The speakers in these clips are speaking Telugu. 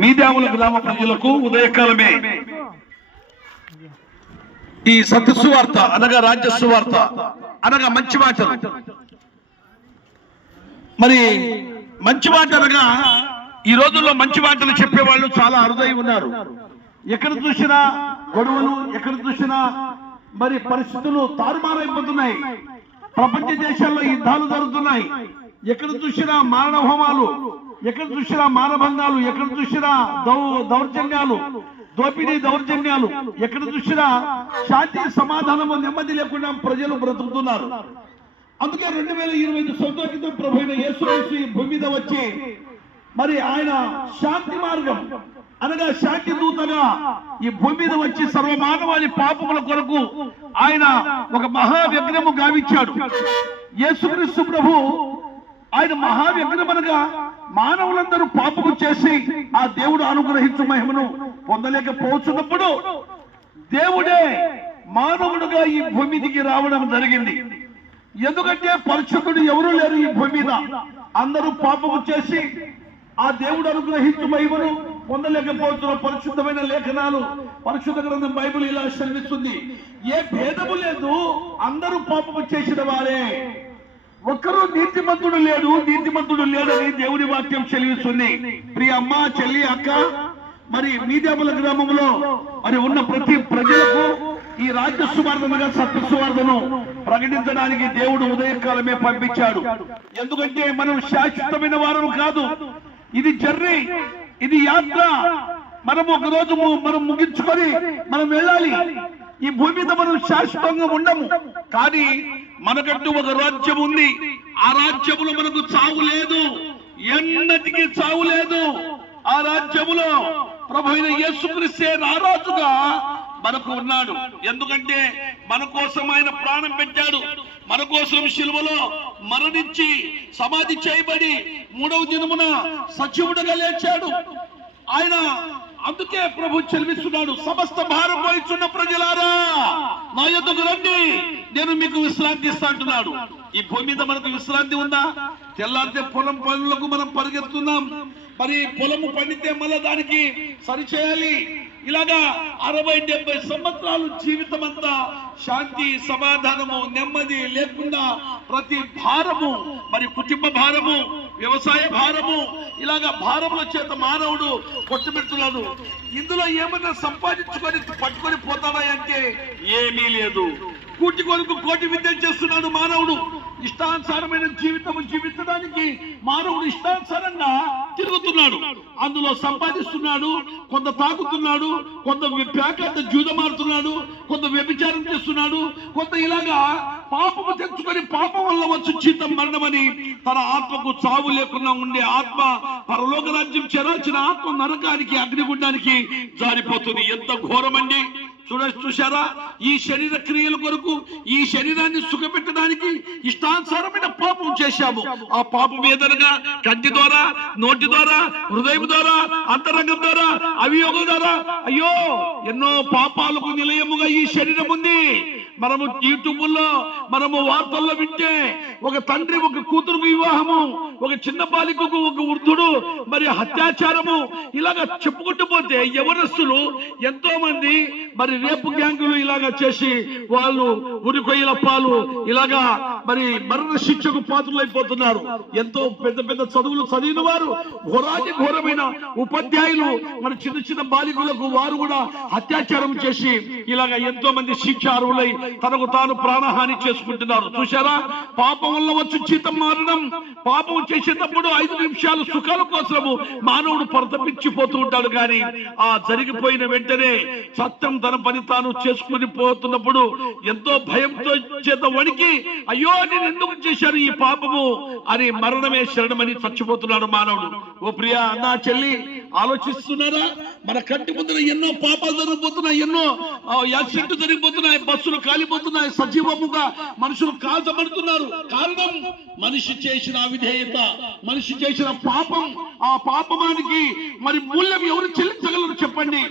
మీద్యాముల గ్రామ ప్రజలకు ఉదయకాలమే. ఈ సత్యసువార్త అనగా రాజ్య సువార్త అనగా మంచి మాటలు. మరి మంచి మాట అనగా ఈ రోజుల్లో మంచి మాటలు చెప్పేవాళ్ళు చాలా అరుదై ఉన్నారు. ఎక్కడ చూసినా గొడవలు ఎక్కడ చూసినా మరి పరిస్థితులు తారుమారైపోతున్నాయి. ప్రపంచ దేశాల్లో యుద్ధాలు జరుగుతున్నాయి. ఎక్కడ చూసినా మారణ హోమాలు ఎక్కడ చూసినా మానభంగాలు ఎక్కడ చూసినా దౌ దౌర్జన్యాలు దోపిడీ దౌర్జన్యాలు ఎక్కడ చూసినా శాంతి సమాధానము నెమ్మది లేకుండా ప్రజలు బ్రతుకుతున్నారు. అందుకే రెండు వేల ఇరవై ఐదు సంవత్సరాల ప్రభు భూమి మీద వచ్చి మరి ఆయన శాంతి మార్గం అనగా శాంతి దూతగా ఈ భూమి మీద వచ్చి సర్వమానవాళి పాపముల కొరకు ఆయన ఒక మహా విగ్రహము గావించాడు. యేసుక్రీస్తు ప్రభు ఆయన మహా అనగా మానవులందరూ పాపము చేసి ఆ దేవుడు అనుగ్రహించు మహిమను పొందలేకపోతున్నప్పుడు దేవుడే మానవుడుగా ఈ భూమి దిగి రావడం జరిగింది. ఎందుకంటే పరిశుద్ధుడు ఎవరు లేరు ఈ భూమి మీద అందరూ పాపము చేసి ఆ దేవుడు అనుగ్రహించు మహిమను పొందలేకపోతున్న పరిశుద్ధమైన లేఖనాలు పరిశుద్ధ గ్రంథం బైబుల్ ఇలా శ్రమిస్తుంది ఏ భేదము లేదు అందరూ పాపము చేసిన వారే. ఒక్కరూ నీతిమంతుడు లేడు నీతిమంతుడు లేడని దేవుని వాక్యం చెల్లిస్తుంది. ప్రియ అమ్మ చెల్లి అక్క మరి మీడియాముల గ్రామంలో మరి ఉన్న ప్రతి ప్రజలకు ఈ రాజ్య సువార్ధనగా సత్య సువార్ధను ప్రకటించడానికి దేవుడు ఉదయకాలమే పంపించాడు. ఎందుకంటే మనం శాశ్వతమైన వారం కాదు. ఇది జర్నీ ఇది యాత్ర. మనం ఒక రోజు మనం ముగించుకొని మనం వెళ్ళాలి. ఈ భూమి మీద మనం శాశ్వతంగా ఉండము. కానీ మనకంటూ ఒక రాజ్యం ఉంది. ఆ రాజ్యములో మనకు చావు లేదు. ఎన్నటికీ చావు లేదు. ఆ రాజ్యములో ప్రభు యేసుక్రీస్తే రారాజుగా మనకు ఉన్నాడు. ఎందుకంటే మన కోసం ఆయన ప్రాణం పెట్టాడు. మన కోసం శిలువలో మరణించి సమాధి చేయబడి మూడవ దినమున సచివుడుగా లేచాడు. ఆయన అందుకే ప్రభు చెల్లిస్తున్నాడు సమస్త భారం వహించున్న ప్రజలారా నా యొక్కకు రండి నేను మీకు విశ్రాంతి ఇస్తా అంటున్నాడు. ఈ భూమి మీద మనకు విశ్రాంతి ఉందా? తెల్లారితే పొలం పనులకు మనం పరిగెత్తున్నాం మరి పొలము పండితే మళ్ళా దానికి సరిచేయాలి. ఇలాగా అరవై డెబ్బై సంవత్సరాలు జీవితం అంతా శాంతి సమాధానము నెమ్మది లేకుండా ప్రతి భారము మరి కుటుంబ భారము వ్యవసాయ భారము ఇలాగా భారముల చేత మానవుడు కొట్టుబెడుతున్నాడు ఇందులో ఏమన్నా సంపాదించుకొని పట్టుకొని పోతావా అంటే ఏమీ లేదు. కూటి కొరకు కోటి విద్య చేస్తున్నాడు మానవుడు. ఇష్టానుసారమైన జీవితం జీవించడానికి మానవుడు ఇష్టానుసారంగా తిరుగుతున్నాడు. అందులో సంపాదిస్తున్నాడు కొంత తాకుతున్నాడు కొంత ప్యాకెట్ జూదమారుతున్నాడు కొంత వ్యభిచారం చేస్తున్నాడు కొంత ఇలాగా పాపము తెచ్చుకొని పాపం వల్ల వచ్చు జీతం మరణమని తన ఆత్మకు చావు లేకుండా ఉండే ఆత్మ పరలోక రాజ్యం చెరాల్చిన ఆత్మ నరకానికి అగ్నిగుండానికి జారిపోతుంది. ఎంత ఘోరమండి. చూడ చూశారా? ఈ శరీర క్రియల కొరకు ఈ శరీరాన్ని సుఖపెట్టడానికి ఇష్టానుసారమైన పాపం చేశాము. ఆ పాపం ఏదనగా కంటి ద్వారా నోటి ద్వారా హృదయం ద్వారా అంతరంగం ద్వారా అవియోగం ద్వారా అయ్యో ఎన్నో పాపాలకు నిలయముగా ఈ శరీరం ఉంది. మనము యూట్యూబ్లో మనము వార్తల్లో వింటే ఒక తండ్రి ఒక కూతురుకు వివాహము. ఒక చిన్న బాలికకు ఒక వృద్ధుడు మరి అత్యాచారము ఇలాగా చెప్పుకుంటూ పోతే యవనస్తులు ఎంతో మంది మరి రేపు గ్యాంగులు ఇలాగా చేసి వాళ్ళు ఉరికొయ్యల పాలు ఇలాగా మరి మరణ శిక్షకు పాత్రలైపోతున్నారు. ఎంతో పెద్ద పెద్ద చదువులు చదివిన వారు ఘోరాది ఘోరమైన ఉపాధ్యాయులు మన చిన్న చిన్న బాలికలకు వారు కూడా అత్యాచారం చేసి ఇలాగా ఎంతో మంది శిక్ష అర్హులై తనకు తాను ప్రాణహాని చేసుకుంటున్నారు. చూశారా? పాపం వల్ల వచ్చి చీతం మారడం పాపం చేసేటప్పుడు ఐదు నిమిషాలు సుఖాల కోసము మానవుడు పరతపించిపోతూ ఉంటాడు కానీ ఆ జరిగిపోయిన వెంటనే సత్యం తన పని తాను చేసుకుని పోతున్నప్పుడు ఎంతో భయంతో చేత వణికి అయ్యో నేను ఎందుకు చేశాను ఈ పాపము అని మరణమే శరణమని చచ్చిపోతున్నాడు మానవుడు. ఓ ప్రియా అన్నా చెల్లి ఆలోచిస్తున్నారా? మన కంటి ముందర ఎన్నో పాపాలు జరిగిపోతున్నాయి ఎన్నో యాక్సిడెంట్ జరిగిపోతున్నాయి బస్సులు కాలిపోతున్నాయి సజీవముగా మనుషులు కాల్చబడుతున్నారు. కారణం మనిషి చేసిన అవిధేయత మనిషి చేసిన పాపం. ఆ పాపమానికి మరి మూల్యం ఎవరు చెల్లించగలరు చెప్పండి?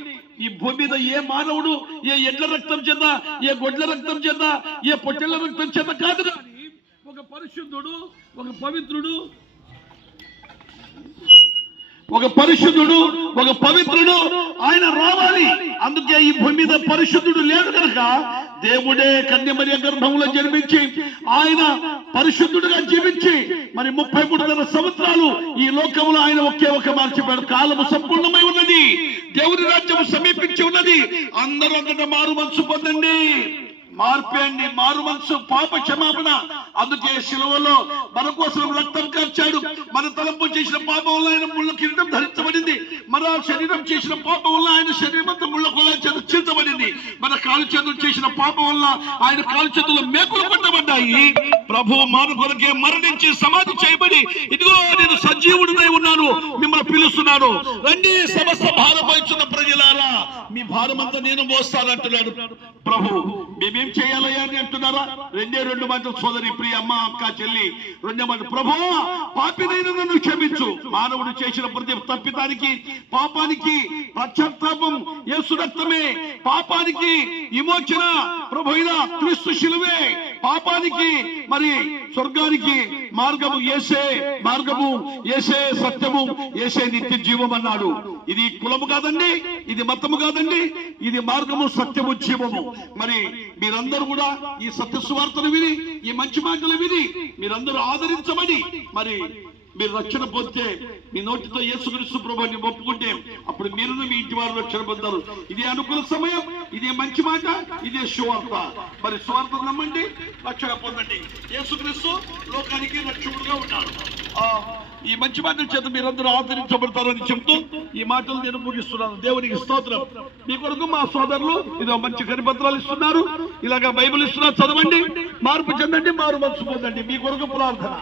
ఈ భూమి మీద ఏ మానవుడు ఏ ఎడ్ల రక్తం చేత ఏ గొడ్ల రక్తం చేత ఏ పొట్టెళ్ళ రక్తం చేత కాదు. ఒక పరిశుద్ధుడు ఒక పవిత్రుడు ఒక పరిశుద్ధుడు ఒక పవిత్రుడు ఆయన రావాలి. అందుకే ఈ భూమి మీద పరిశుద్ధుడు లేడు కనుక దేవుడే కన్యమర్య గర్భంలో జన్మించి ఆయన పరిశుద్ధుడుగా జీవించి మరి ముప్పై మూడున్నర సంవత్సరాలు ఈ లోకంలో ఆయన ఒకే ఒక మార్చిపోయాడు కాలము సంపూర్ణమై ఉన్నది. దేవుని రాజ్యం సమీపించి ఉన్నది. అందరూ అంతటా మారు మనసు పొందండి. మార్పేయండి మారు మనసు పాప క్షమాపణ. అందుకే శిలువలో మన కోసం రక్తం కార్చాడు. మన తలంపు చేసిన పాపం వల్ల ఆయన ముళ్ళ కిరీటం ధరించబడింది. మన శరీరం చేసిన పాపం వల్ల ఆయన శరీరం అంతా ముళ్ళ కొల్ల చర్చించబడింది మన కాలు చేతులు చేసిన పాపం వల్ల ఆయన కాలు చేతులు మేకులు పట్టబడ్డాయి ప్రభు మాను కొరకే మరణించి సమాధి చేయబడి ఇదిగో నేను సజీవుడినై ఉన్నాను మిమ్మల్ని పిలుస్తున్నాను. రండి సమస్త భారపరుచున్న ప్రజలారా మీ భారమంతా నేను మోస్తానంటున్నాడు. ప్రభు మేమేం చేయాలయ్యా అని అంటున్నారా? రెండే రెండు మాటలు సోదరి ప్రియ అమ్మ అక్క చెల్లి. రెండే మాట ప్రభు పాపినైన నన్ను క్షమించు. మానవుడు చేసిన ప్రతి తప్పితానికి పాపానికి పశ్చాత్తాపం యేసు రక్తమే. పాపానికి విమోచన ప్రభు క్రీస్తు శిలువే. పాపానికి మరి స్వర్గానికి మార్గము ఏసే మార్గము ఏసే సత్యము ఏసే నిత్య జీవం అన్నాడు. ఇది కులము కాదండి ఇది మతము కాదండి ఇది మార్గము సత్యము జీవము. మరి మీరందరూ కూడా ఈ సత్య సువార్తను విని ఈ మంచి మాటలు విని మీరందరూ ఆదరించమని మరి మీరు రక్షణ పొందితే మీ నోటితో యేసుక్రీస్తు ప్రభాన్ని ఒప్పుకుంటే అప్పుడు మీరు మీ ఇంటి వారు రక్షణ పొందారు ఇదే అనుకూల సమయం ఇదే మంచి మాట ఇదే సువార్త. మరి సువార్త నమ్మండి రక్షణ పొందండి. యేసుక్రీస్తు లోకానికి రక్షకుడుగా ఉన్నాడు. ఆ, ఈ మంచి మాటల చేత మీరందరూ ఆదరించబడతారని చెప్తూ ఈ మాటలు నేను ముగిస్తున్నాను. దేవునికి స్తోత్రం. మీ కొరకు మా సోదరులు ఇదో మంచి కరిపత్రాలు ఇస్తున్నారు. ఇలాగా బైబిల్ ఇస్తున్నారు చదవండి. మార్పు చెందండి మారు మనసు పొందండి. మీ కొరకు ప్రార్థన.